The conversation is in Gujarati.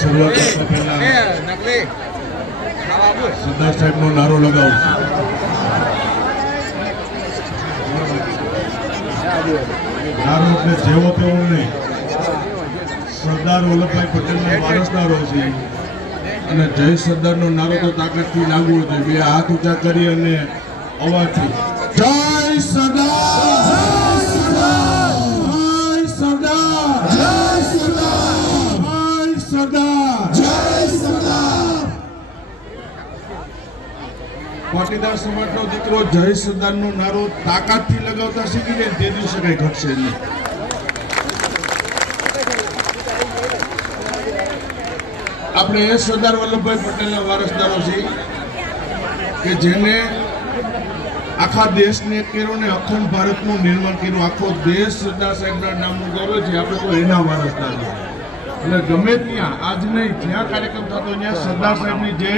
શરૂઆત સરદાર સાહેબનો નારો લગાવું નારો એટલે જેવો તેવો નહીં, સરદાર વલ્લભભાઈ પટેલના વારસદારો છે અને જય સરદારનો નારો તો તાકાતથી લાગવો જોઈએ. બે હાથ ઊંચા કરી અને અવાજથી જય સરદાર, જય સરદાર, જય સરદાર, જય સરદાર. પાટીદાર સમાજનો દીકરો જય સરદારનો નારો તાકાતથી લગાવતા શીખી જાય તે દિવસે કઈ ઘટશે નહીં. આપણે એ સરદાર વલ્લભભાઈ પટેલના વારસદારો છીએ કે જેને આખા દેશને કર્યો ને અખંડ ભારતનું નિર્માણ કર્યું. આખો દેશ સરદાર સાહેબના નામનું ગૌરવ છે. આપણે તો એના વારસદાર છીએ. એટલે ગમે ત્યાં આજ નહીં જ્યાં કાર્યક્રમ થતો ત્યાં સરદાર સાહેબની જય